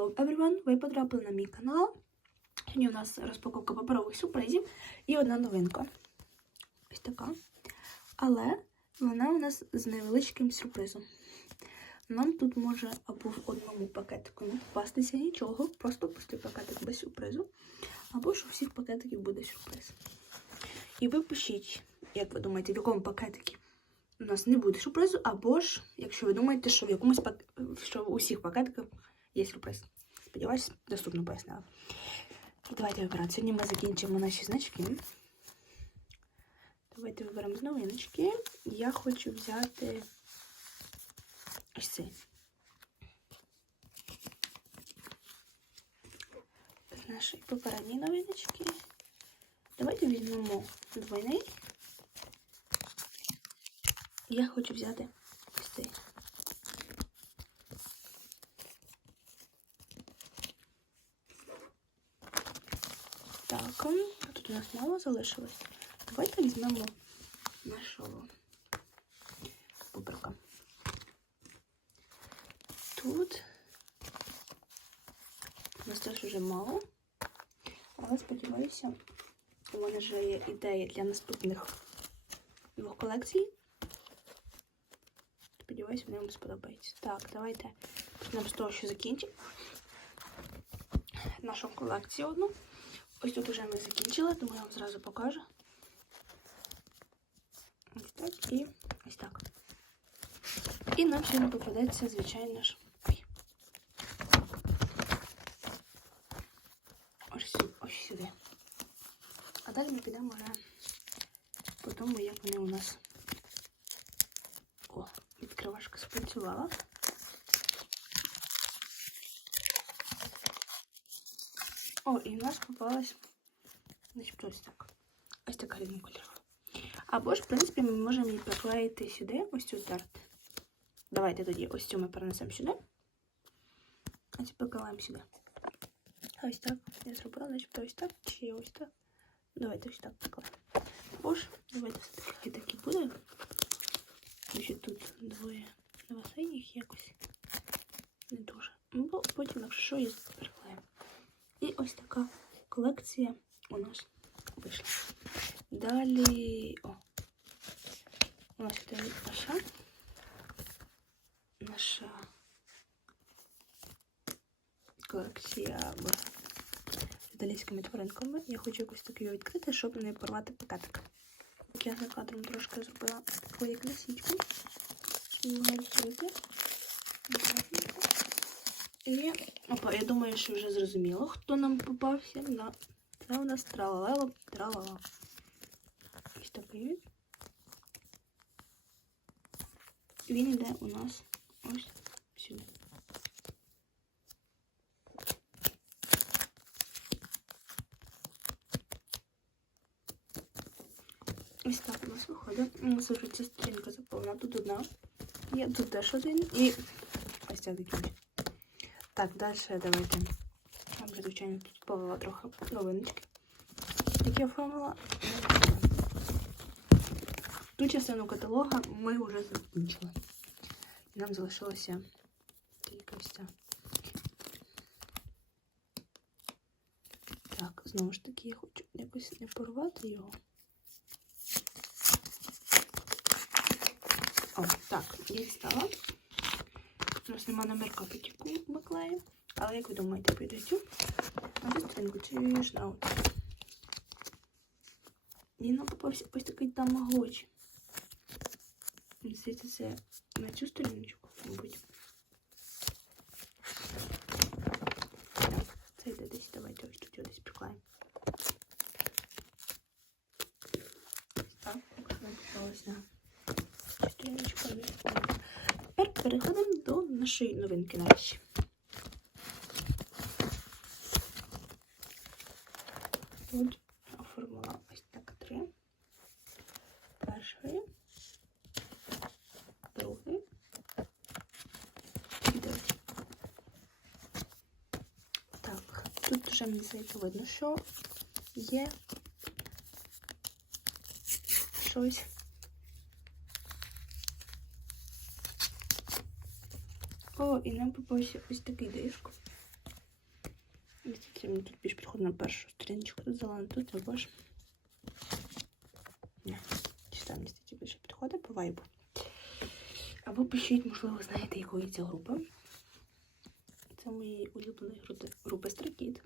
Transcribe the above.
Hello everyone! Ви потрапили на мій канал. Сьогодні у нас розпаковка паперових сюрпризів і одна новинка. Ось така. Але вона у нас з невеличким сюрпризом. Нам тут може або в одному пакетику не впастися нічого, просто пустий пакетик без сюрпризу, або ж у всіх пакетиків буде сюрприз. І ви пишіть, як ви думаєте, в якому пакетикі у нас не буде сюрпризу, або ж, якщо ви думаєте, що в якомусь пак... що в усіх пакетиках є сюрприз. Сподіваюсь, доступно пояснила. Давайте вибирати. Сьогодні ми закінчимо наші значки. Давайте виберемо з новиночки. Я хочу взяти ось цей. З нашої попередньої новиночки. Давайте візьмемо двойний. Я хочу взяти ось цей. Ем, тут у нас мало залишилось. Давайте візьмемо нашого бубрика. Тут у нас теж вже мало, але сподіваюся, у мене вже є ідея для наступних двох колекцій. Сподіваюсь, вони вам сподобаються. Так, давайте почнемо з того, що закінчимо нашу колекцію одну. Ось тут вже ми закінчили, тому я вам зразу покажу. Ось так і ось так. І нам ще не попадеться, звичайно ж. Ой. Ось, сю- ось сюди. А далі ми підемо вже по тому, як вони у нас. О, відкривашка спрацювала. О, і в нас попалась значить, ось так. Ось така різнокольорова. Або ж, в принципі, ми можемо її приклеїти сюди, ось цю тарт. Давайте тоді ось цю ми перенесемо сюди. А цю приклеїмо сюди. Ось так. Я зробила, начебто ось так, чи ось так. Давайте ось так приклеїмо. Або ж, давайте все-таки такі буде. Значить, тут двоє два синіх якось не дуже. Бо потім, якщо що, я приклею. І ось така колекція у нас вийшла. Далі. О! У нас тут наша. Наша колекція з італійськими тваринками. Я хочу якось таку його відкрити, щоб не порвати пакетик. Я за кадром трошки зробила таку як лисичку. Щоб відкрити. Акуратненько. І опа, я думаю, що вже зрозуміло, хто нам попався. Да. Це у нас тралалело, тралала. Ось такий він. Він йде у нас ось сюди. Ось так у нас виходить. У нас вже ця сторінка заповнена. Тут одна. Є тут теж один і ось ця закінчить. Так, далі давайте. Я вже, звичайно, тут повела трохи новиночки. Які оформила. Ту частину каталога ми вже закінчили. Нам залишилося тільки ось. Так, знову ж таки, я хочу якось не порвати його. О, так, я дістала. У нас нема номерка потіку виклею. Але як ви думаєте, піде цю? На цю сторінку чи ж на от. Мені нам попався ось такий тамагоч. Мені здається, це на цю сторіночку, мабуть. Так, це йде десь, давайте ось тут десь приклеїмо. Так, нам попалося сторіночка. Тепер переходимо нашої новинки нарешті. Тут оформила ось так три. Перший, другий і третій. Так, тут вже мені здається видно, що є щось. О, і нам попався ось такий дишко. Це мені тут більш підходить на першу сторіночку. зелену. тут також. ті самі статті більше підходить по вайбу. Або пишіть, можливо, знаєте, якої це групи. Це моєї улюбленої групи, групи Строкіт.